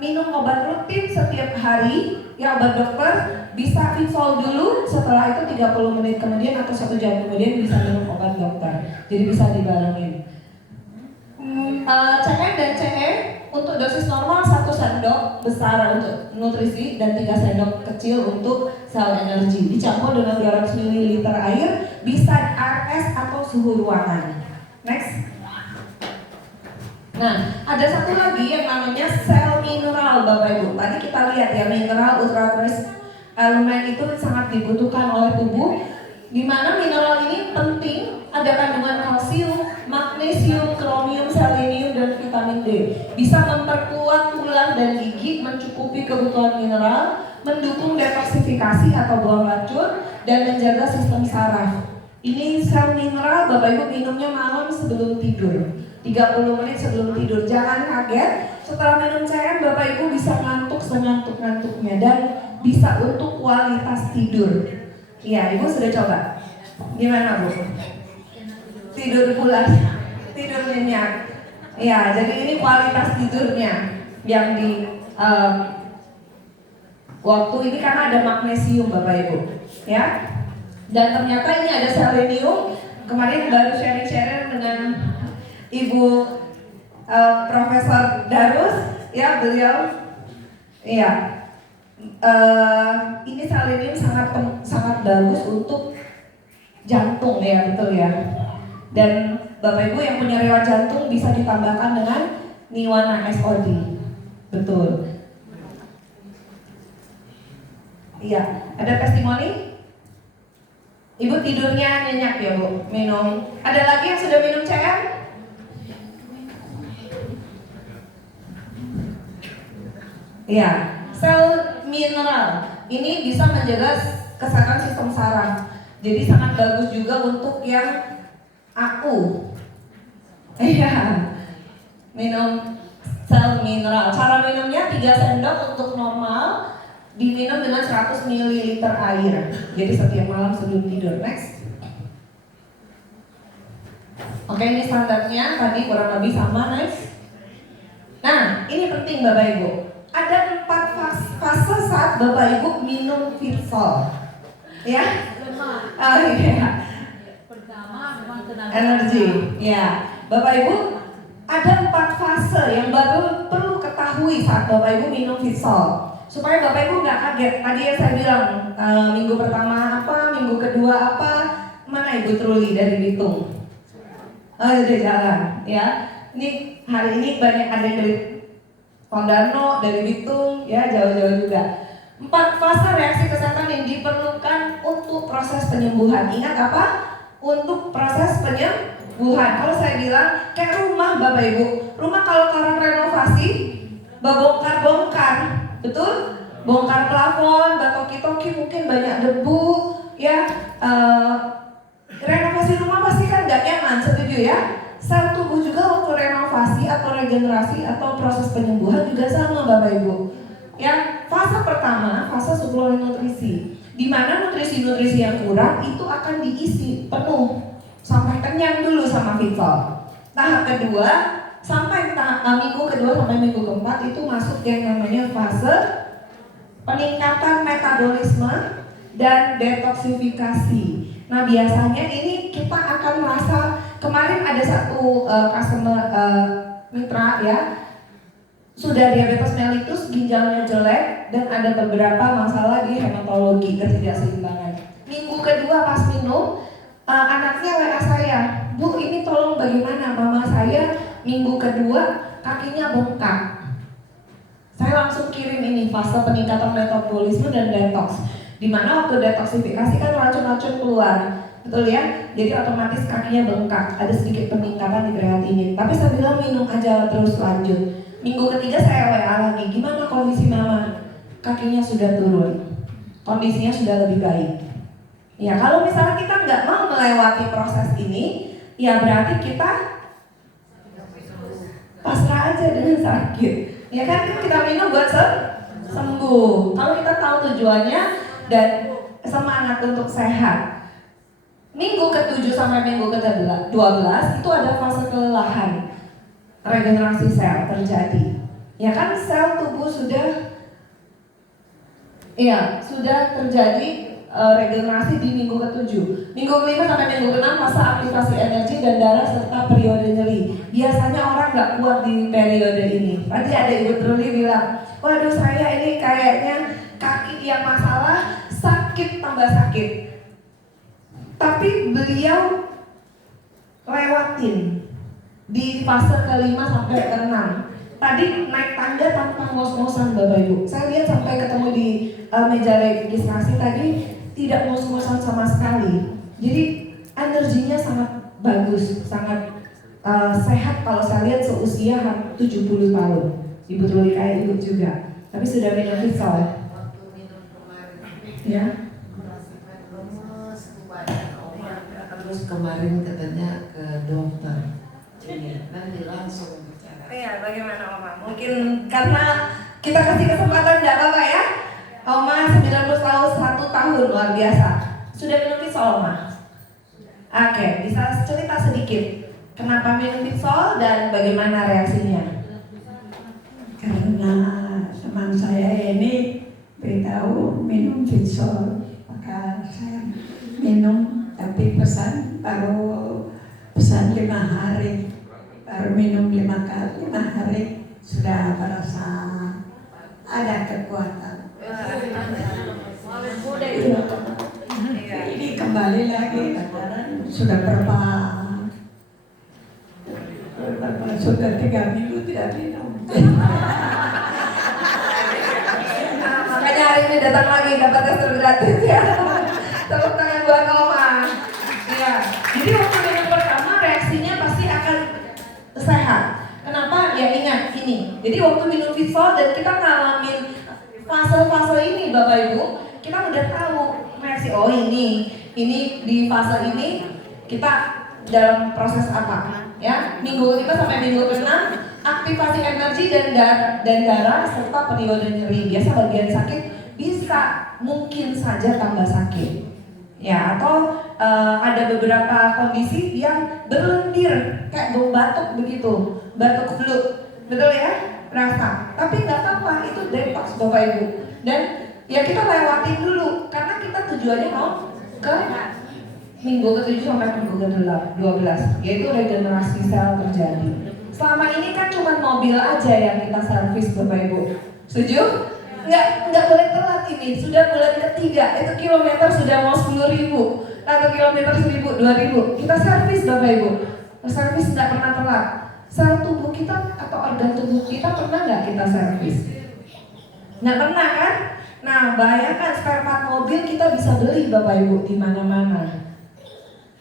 minum obat rutin setiap hari, ya obat dokter, bisa fitsol dulu, setelah itu 30 menit kemudian atau 1 jam kemudian bisa minum obat dokter. Jadi bisa dibarengin. CM dan CE untuk dosis normal 1 sendok besar untuk nutrisi dan 3 sendok kecil untuk sel energi. Dicampur dengan 200 ml air, bisa RS atau suhu ruangan. Next. Nah, ada satu lagi yang namanya sel mineral Bapak Ibu. Tadi kita lihat ya, mineral ultra trace elemen itu sangat dibutuhkan oleh tubuh. Di mana mineral ini penting, ada kandungan kalsium, magnesium, kromium, selenium, dan vitamin D. Bisa memperkuat tulang dan gigi, mencukupi kebutuhan mineral, mendukung detoksifikasi atau buang racun, dan menjaga sistem saraf. Ini sel mineral Bapak Ibu minumnya malam sebelum tidur, 30 menit sebelum tidur. Jangan kaget, setelah minum CM Bapak Ibu bisa ngantuk sengantuk-ngantuknya dan bisa untuk kualitas tidur. Iya, Ibu sudah coba? Gimana Bu? Tidur pulas, tidur nyenyak. Iya, jadi ini kualitas tidurnya yang di waktu ini karena ada magnesium Bapak Ibu, ya. Dan ternyata ini ada selenium. Kemarin baru sharing-sharing dengan Ibu Profesor Darus, ya beliau, iya. Ini selenium sangat bagus untuk jantung ya, betul ya. Dan Bapak Ibu yang punya riwayat jantung bisa ditambahkan dengan Niwana SOD, betul. Iya, ada testimoni? Ibu tidurnya nyenyak ya Bu, minum. Ada lagi yang sudah minum CM? Iya, sel mineral ini bisa menjaga kesehatan sistem saraf. Jadi sangat bagus juga untuk yang aku. Iya, minum sel mineral. Cara minumnya 3 sendok untuk normal, diminum dengan 100 ml air. Jadi setiap malam sebelum tidur. Next. Oke, ini standarnya tadi kurang lebih sama. Next. Nah, ini penting Bapak Ibu. Ada 4 fase saat Bapak Ibu minum fitsol. Ya? Oh iya. Pertama memang tenaga Energi. Ya. Bapak Ibu, ada 4 fase yang Bapak perlu ketahui saat Bapak Ibu minum fitsol. Supaya Bapak Ibu nggak kaget. Tadi yang saya bilang, minggu pertama apa, minggu kedua apa, mana Ibu Truli dari Bitung? Oh, udah jalan, ya. Ini hari ini banyak ada yang dari Tondano, dari Bitung, ya jauh-jauh juga. 4 fase reaksi kesehatan yang diperlukan untuk proses penyembuhan. Ingat apa? Untuk proses penyembuhan. Kalau saya bilang kayak rumah Bapak Ibu, rumah kalau orang renovasi, bongkar-bongkar, betul? Bongkar plafon, batoki-toki mungkin banyak debu, ya. Renovasi rumah pasti kan gak nyaman, setuju ya? Sel tubuh juga waktu renovasi atau regenerasi atau proses penyembuhan juga sama Bapak Ibu. Yang fase pertama, fase suplemen nutrisi, di mana nutrisi-nutrisi yang kurang itu akan diisi penuh sampai kenyang dulu sama fitsol. Tahap kedua, sampai minggu kedua sampai minggu keempat itu masuk yang namanya fase peningkatan metabolisme dan detoksifikasi. Nah biasanya ini kita akan merasa, kemarin ada satu customer mitra ya, sudah diabetes mellitus, ginjalnya jelek dan ada beberapa masalah di hematologi, ketidakseimbangan. Minggu kedua pas minum, anaknya WA saya, Bu ini tolong bagaimana, mama saya minggu kedua kakinya bengkak. Saya langsung kirim ini fase peningkatan metabolisme dan detox. Dimana waktu detoksifikasi kan racun-racun keluar, betul ya? Jadi otomatis kakinya bengkak, ada sedikit peningkatan di kreatinin. Tapi saya bilang minum aja terus lanjut. Minggu ketiga saya WA lagi, gimana kondisi mama? Kakinya sudah turun, kondisinya sudah lebih baik. Ya kalau misalnya kita nggak mau melewati proses ini, ya berarti kita pasrah aja dengan sakit. Ya kan kita minum buat sembuh. Kalau kita tahu tujuannya dan semangat untuk sehat. Minggu ke-7 sampai minggu ke-12 itu ada fase kelelahan, regenerasi sel terjadi. Ya kan sel tubuh sudah Iya, sudah terjadi regenerasi di minggu ke-7. Minggu ke-5 sampai minggu ke-6 masa aktivasi energi dan darah serta periode nyeri. Biasanya orang nggak kuat di periode ini. Tadi ada Ibu Truli bilang, waduh saya ini kayaknya kaki yang masalah, sakit tambah sakit. Tapi beliau lewatin di fase ke-5 sampai ke-6. Tadi naik tangga tanpa ngos-ngosan Bapak Ibu. Saya lihat sampai ketemu di meja registrasi tadi tidak ngos-ngosan sama sekali. Jadi energinya sangat bagus, sangat sehat kalau saya lihat seusia 70 tahun. Ibu Truli kayak ibu juga. Tapi sudah minum Vitsol. Ya. Terus kemarin katanya ke dokter. Nanti langsung bicara. Iya, bagaimana Oma? Mungkin karena kita kasih kesempatan enggak apa-apa ya? Oma 90 tahun 1 tahun luar biasa. Sudah minum Vitsol Oma? Oke, bisa cerita sedikit kenapa minum Vitsol dan bagaimana reaksinya? Karena teman saya ini beritahu minum Vitsol, maka saya minum, tapi baru pesan 5 hari, baru minum 5 hari sudah merasa ada kekuatan. Ini kembali lagi karena sudah sudah 3 minggu tidak minum. Makanya hari ini datang lagi dapat tester gratis ya. Tepuk tangan buat Oma. Iya. Jadi waktu minum pertama reaksinya pasti akan sehat. Kenapa? Ya ingat ini. Jadi waktu minum Vitsol dan kita ngalamin fase-fase ini Bapak Ibu, kita udah tahu reaksi ini di fase ini kita dalam proses apa? Ya, minggu 5 sampai minggu ke-6 aktivasi energi dan darah serta periode nyeri. Biasa bagian sakit bisa mungkin saja tambah sakit. Ya, atau ada beberapa kondisi yang berlendir kayak bau batuk begitu, batuk flu. Betul ya? Rasa. Tapi nggak apa-apa, itu detox Bapak Ibu. Dan ya kita lewatin dulu karena kita tujuannya mau ke minggu ke-7 sampai minggu ke-12, yaitu regenerasi sel terjadi. Selama ini kan cuma mobil aja yang kita servis Bapak Ibu. Setuju? Nggak boleh telat ini. Sudah bulan ketiga, itu kilometer sudah mau 10.000 atau kilometer 1.000, 2.000. Kita servis Bapak Ibu. Servis nggak pernah telat. Sel tubuh kita atau organ tubuh kita pernah nggak kita servis? Nggak pernah kan? Nah, bayangkan spare part mobil kita bisa beli Bapak Ibu di mana-mana.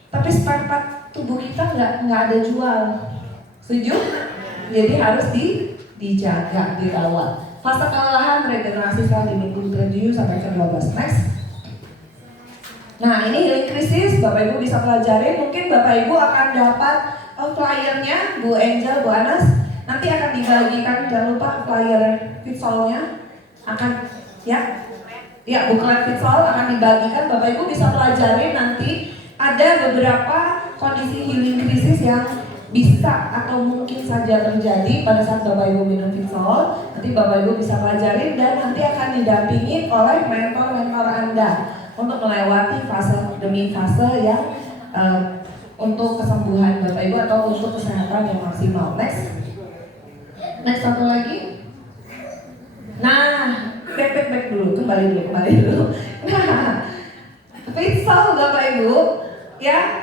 Tapi spare part tubuh kita nggak ada jual. Setuju? Jadi harus dijaga, dirawat. Fase kelelahan regenerasi sel di minggu ke-7 sampai ke-12. Next. Nah, ini healing krisis, Bapak Ibu bisa pelajari. Mungkin Bapak Ibu akan dapat flyernya, Bu Angel, Bu Anas. Nanti akan dibagikan, jangan lupa flyer Vitsolnya akan ya buklet Vitsol akan dibagikan. Bapak Ibu bisa pelajari nanti. Ada beberapa kondisi healing krisis yang bisa atau mungkin saja terjadi pada saat Bapak Ibu minum Vitsol. Nanti Bapak Ibu bisa pelajari dan nanti akan didampingi oleh mentor-mentor Anda untuk melewati fase demi fase yang untuk kesembuhan Bapak Ibu atau untuk kesehatan yang maksimal. Next satu lagi. Nah, back dulu, kembali dulu. Nah, Vitsol Bapak Ibu, ya